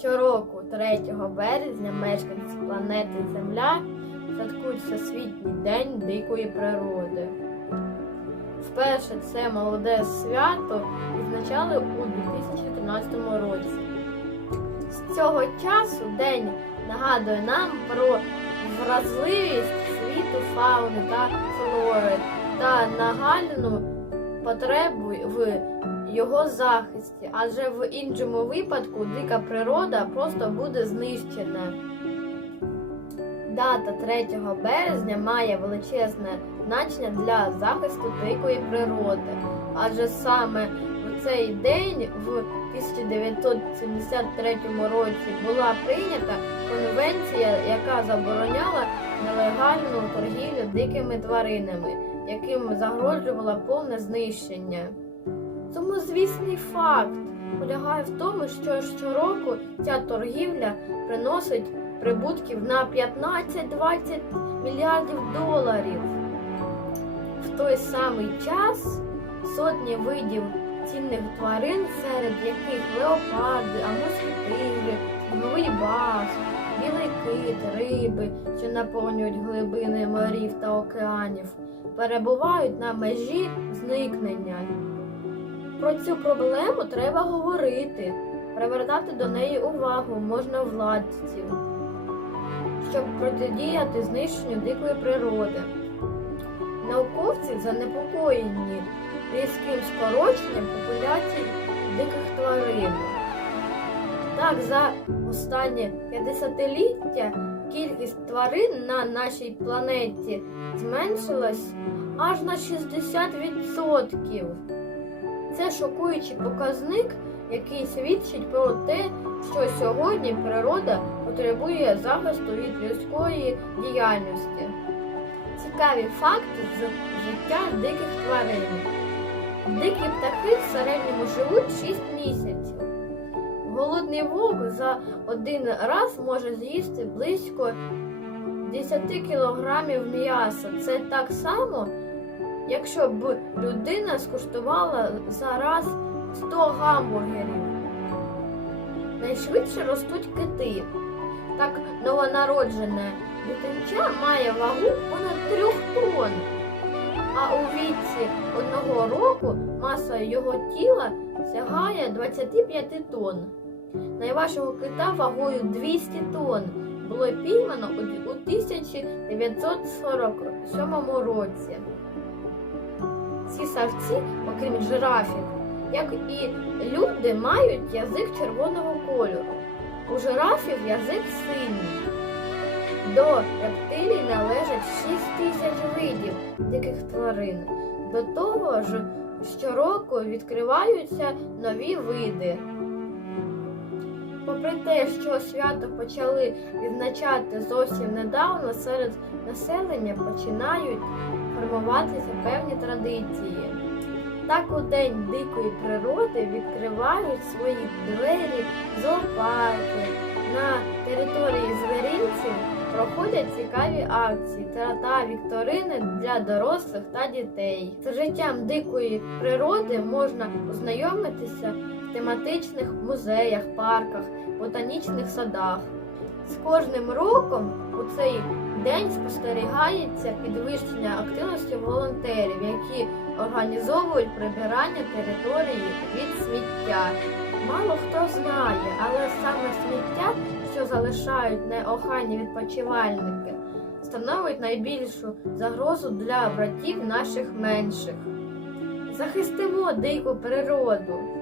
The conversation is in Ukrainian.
Щороку, 3 березня, мешканці планети Земля святкують Всесвітній день дикої природи. Вперше це молоде свято відзначали у 2013 році. З цього часу день нагадує нам про вразливість світу фауни та флори та нагальну потребу в його захисті, адже в іншому випадку дика природа просто буде знищена. Дата 3 березня має величезне значення для захисту дикої природи, адже саме в цей день в 1973 році була прийнята конвенція, яка забороняла нелегальну торгівлю дикими тваринами, яким загрожувало повне знищення. Тому звісний факт полягає в тому, що щороку ця торгівля приносить прибутків на 15-20 мільярдів доларів. В той самий час сотні видів цінних тварин, серед яких леопарди, амурські тигри, сніговий бас, білий кит, риби, що наповнюють глибини морів та океанів, перебувають на межі зникнення. Про цю проблему треба говорити, привертати до неї увагу можна владців, щоб протидіяти знищенню дикої природи. Науковці занепокоєні різким скороченням популяцій диких тварин. Так, за останнє 50-ліття кількість тварин на нашій планеті зменшилась аж на 60%. Це шокуючий показник, який свідчить про те, що сьогодні природа потребує захисту від людської діяльності. Цікаві факти з життя диких тварин. Дикі птахи в середньому живуть 6 місяців. Голодний вовк за один раз може з'їсти близько 10 кілограмів м'яса. Це так само, якщо б людина скуштувала за раз 100 гамбургерів. Найшвидше ростуть кити. Так новонароджене дитинча має вагу понад 3 тонн. А у віці одного року маса його тіла сягає 25 тонн. Найважчого кита вагою 200 тонн було піймано у 1947 році. Ці савці, окрім жирафів, як і люди, мають язик червоного кольору. У жирафів язик синій. До рептилій належать 6 тисяч видів диких тварин. До того ж, щороку відкриваються нові види. Попри те, що свято почали відзначати зовсім недавно, серед населення починають формуватися певні традиції. Так у День дикої природи відкривають свої двері зоопарки. На території звіринців проходять цікаві акції та, та вікторини для дорослих та дітей. З життям дикої природи можна ознайомитися тематичних музеях, парках, ботанічних садах. З кожним роком у цей день спостерігається підвищення активності волонтерів, які організовують прибирання території від сміття. Мало хто знає, але саме сміття, що залишають неохайні відпочивальники, становить найбільшу загрозу для братів наших менших. Захистимо дику природу.